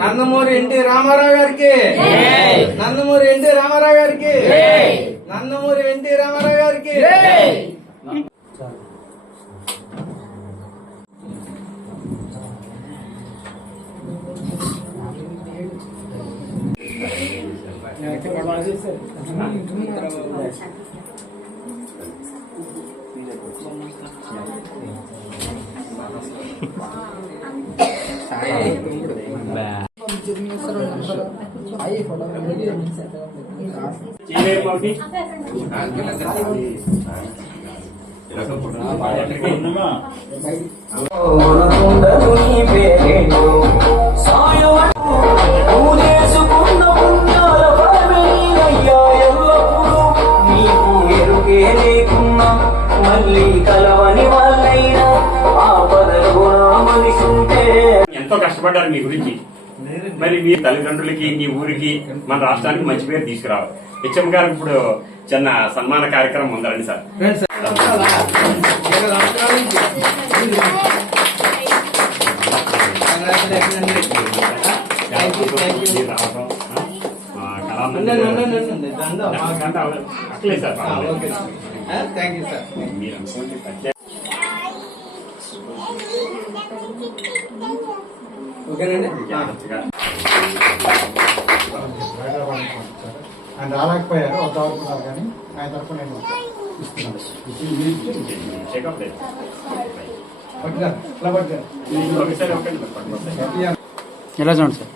Nandamuri NT Ramarao గారికి, Nandamuri NT Ramarao గారికి, Nandamuri NT Ramarao గారికి. ఎంతో కష్టపడ్డారు మీ గురించి. మరి మీ తల్లిదండ్రులకి, మీ ఊరికి, మన రాష్ట్రానికి మంచి పేరు తీసుకురావాలి. హెచ్ఎం గారు ఇప్పుడు చిన్న సన్మాన కార్యక్రమం ఉందండి సార్. అట్లే సార్, మీరు అనుకోండి. ఓకేనండి. ఆయన రాలేకపోయారు, వద్దనుకున్నారు కానీ ఆయన తరఫు నేను ఎలా చూడండి సార్.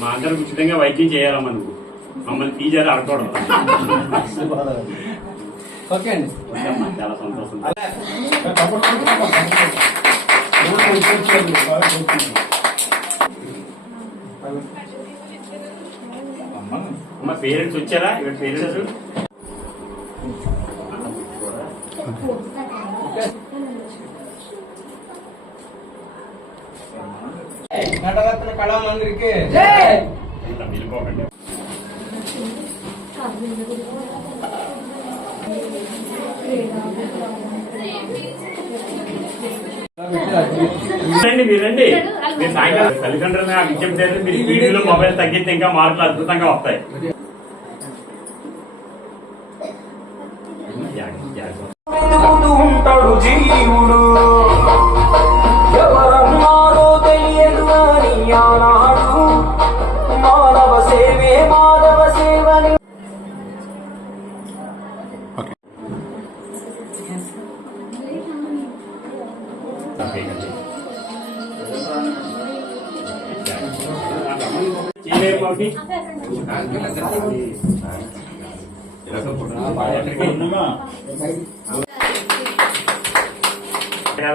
మా అందరికి ఉచితంగా వైద్యం చేయాలమ్మా, నువ్వు మమ్మల్ని టీచర్ ఆడుకోవడం. ఓకే అండి, చాలా సంతోషం. అమ్మ పేరెంట్స్ వచ్చారా? ఇక్కడ పేరెంట్స్ నటరత్న కళామందిరికి వెళ్ళిపోకండి. మీరండి, మీరు సాయంకాలం తల్లిదండ్రులు విజ్ఞప్తి చేస్తే మీరు వీడియోలో మొబైల్ తగ్గితే ఇంకా మార్కులు అద్భుతంగా వస్తాయి.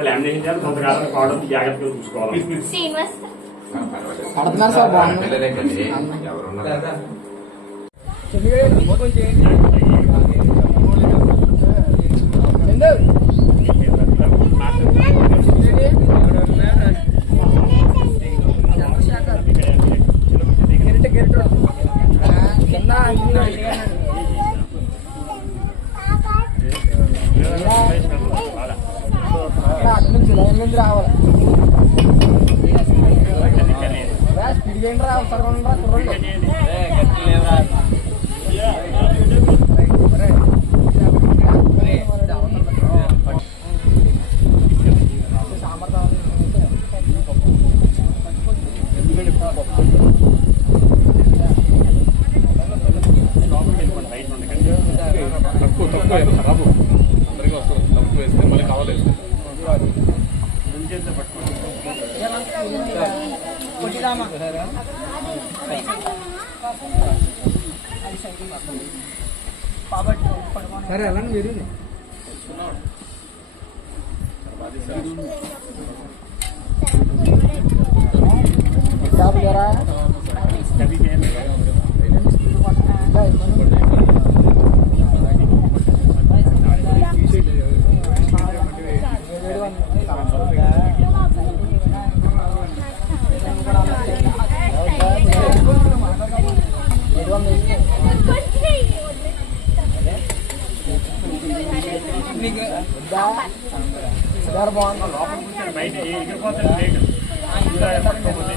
లామినేషన్ కొంతకాలం కావడం జాగ్రత్తగా చూసుకోవాలి. సరే అలానే మీరు क्या లోపల కూర్చొని బయట ఎగిరిపోతుంది లేట్ పట్టుకోపోతే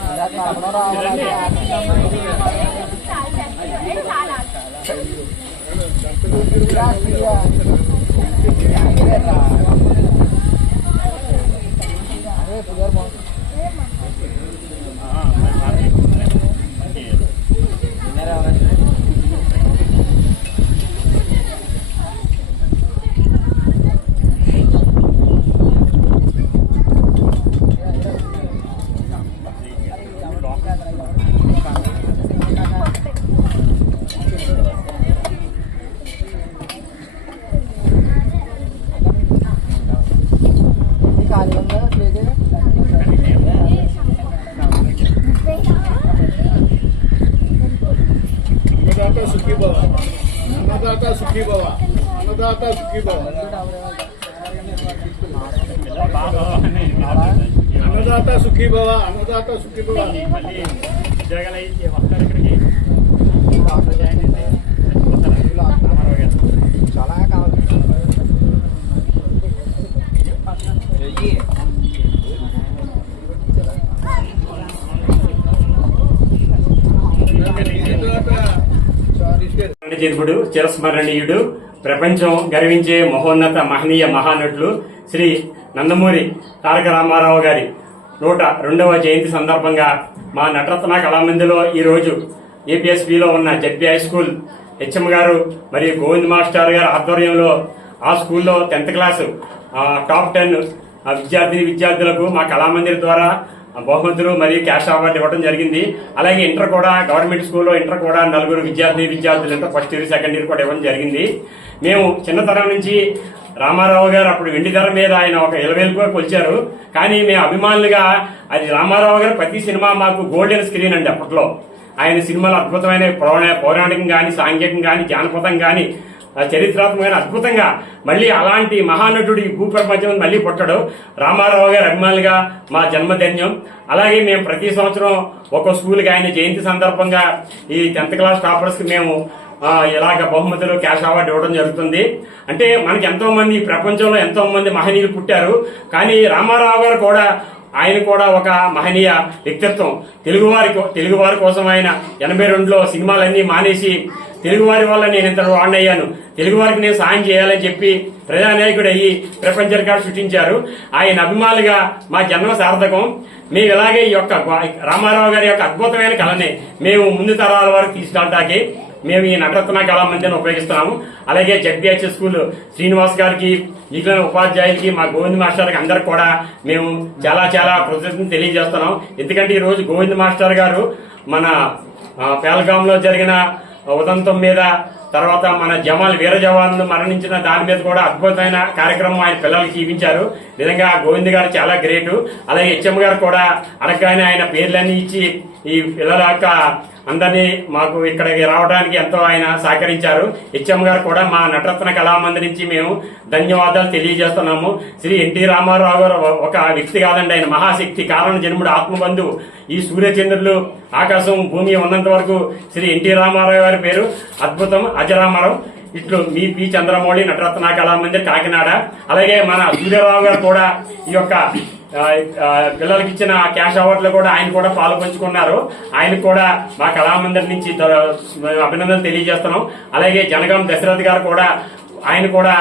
अन्नदाता सुखी भव अन्नदाता सुखी भव अन्नदाता सुखी भव अन्नदाता सुखी भव अन्नदाता सुखी भव మళ్ళీ ఉద్యోగాలు అయితే వస్తారు ఇక్కడికి జాయిన్ అయితే చాలా కావాలి చేతుడు చిరస్మరణీయుడు ప్రపంచం గర్వించే మహోన్నత మహనీయ మహానటులు శ్రీ నందమూరి తారక రామారావు గారి 102వ జయంతి సందర్భంగా మా నటరత్న కళామందిలో ఈ రోజు ఏపీఎస్పీలో ఉన్న జెడ్పీ హై స్కూల్ హెచ్ఎం గారు మరియు గోవింద్ మాస్టర్ గారి ఆధ్వర్యంలో ఆ స్కూల్లో 10th క్లాసు టాప్ 10 విద్యార్థులకు మా కళామందిర్ ద్వారా బహుమతులు మరియు క్యాష్ అవార్డు ఇవ్వడం జరిగింది. అలాగే ఇంటర్ కూడా గవర్నమెంట్ స్కూల్లో ఇంటర్ కూడా 4 విద్యార్థులు inter first year second year కూడా ఇవ్వడం జరిగింది. మేము చిన్నతరం నుంచి రామారావు గారు అప్పుడు వెండి తెర మీద ఆయన ఒక ఇలవేలుగా కొలిచారు. కానీ మేము అభిమానులుగా అది రామారావు గారు ప్రతి సినిమా మాకు గోల్డెన్ స్క్రీన్ అండి. అప్పట్లో ఆయన సినిమాలు అద్భుతమైన పౌరాణికం గాని సాంఘికం గాని జానపదం గాని చరిత్రాత్మకమైన అద్భుతంగా మళ్ళీ అలాంటి మహానటుడు ఈ భూప్రపంచం మళ్ళీ పుట్టడు. రామారావు గారి అభిమానులుగా మా జన్మధన్యం. అలాగే మేము ప్రతి సంవత్సరం ఒక స్కూల్కి ఆయన జయంతి సందర్భంగా ఈ 10th క్లాస్ టాపర్స్ కి మేము ఇలాగ బహుమతులు క్యాష్ అవార్డు ఇవ్వడం జరుగుతుంది. అంటే మనకి ఎంతో మంది ప్రపంచంలో ఎంతో మంది మహనీయులు పుట్టారు. కానీ రామారావు గారు కూడా ఆయన కూడా ఒక మహనీయ వ్యక్తిత్వం. తెలుగువారి కోసం ఆయన 82లో సినిమాలన్నీ మానేసి తెలుగువారి వల్ల నేను ఇంత వాడినయ్యాను, తెలుగువారికి నేను సాయం చేయాలని చెప్పి ప్రజానాయకుడు అయ్యి ప్రపంచ రికార్డు సృష్టించారు. ఆయన అభిమానులుగా మా జన్మ సార్థకం. మేము ఇలాగే ఈ యొక్క రామారావు గారి యొక్క అద్భుతమైన కళని మేము ముందు తరాల వరకు తీసుకెళ్ళటానికి మేము ఈ నటరత్న కళామందిని ఉపయోగిస్తున్నాము. అలాగే జెడ్పీహెచ్ స్కూల్ శ్రీనివాస్ గారికి, మిగిలిన ఉపాధ్యాయులకి, మా గోవింద్ మాస్టర్ అందరికి కూడా మేము చాలా చాలా కృతజ్ఞతలు తెలియజేస్తున్నాం. ఎందుకంటే ఈ రోజు గోవింద్ మాస్టర్ గారు మన పేల్గాంలో జరిగిన ఉదంతం మీద, తర్వాత మన వీర జవాన్లు మరణించిన దాని మీద కూడా అద్భుతమైన కార్యక్రమం ఆయన పిల్లలకి చూపించారు. నిజంగా గోవింద్ గారు చాలా గ్రేటు. అలాగే హెచ్ఎం గారు కూడా అడగగానే ఆయన పేర్లన్నీ ఇచ్చి ఈ పిల్లల యొక్క అందరినీ మాకు ఇక్కడికి రావడానికి ఎంతో ఆయన సహకరించారు. హెచ్ఎం గారు కూడా మా నటరత్న కళామంది నుంచి మేము ధన్యవాదాలు తెలియజేస్తున్నాము. శ్రీ ఎన్టీ రామారావు గారు ఒక వ్యక్తి కాదండి, ఆయన మహాశక్తి, కారణ జన్ముడు, ఆత్మబంధువు. ఈ సూర్యచంద్రులు ఆకాశం భూమి ఉన్నంత వరకు శ్రీ ఎన్టీ రామారావు గారి పేరు అద్భుతం, అజరామరం. ఇట్లు మీ పి చంద్రమౌళి, నటరత్న కళామందిర్, కాకినాడ. అలాగే మన సూర్యరావు గారు కూడా ఈ యొక్క పిల్లలకి ఇచ్చిన క్యాష్ అవార్డులో కూడా ఆయన కూడా పాలు పంచుకున్నారు. ఆయన కూడా మా కళామందిర్ నుంచి అభినందనలు తెలియజేస్తున్నాం. అలాగే జనగాం దశరథ్ గారు కూడా, ఆయన కూడా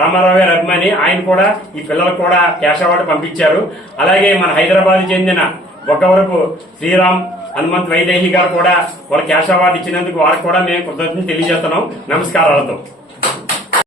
రామారావు గారి అభిమాని, ఆయన కూడా ఈ పిల్లలకు కూడా క్యాష్ అవార్డు పంపించారు. అలాగే మన హైదరాబాద్ చెందిన బొగ్గవరపు శ్రీరామ్ హనుమంత్ వైదేహి గారు కూడా వాళ్ళ క్యాష్ అవార్డు ఇచ్చినందుకు వారికి కూడా మేము కృతజ్ఞతలు తెలియజేస్తున్నాం. నమస్కారాలతో.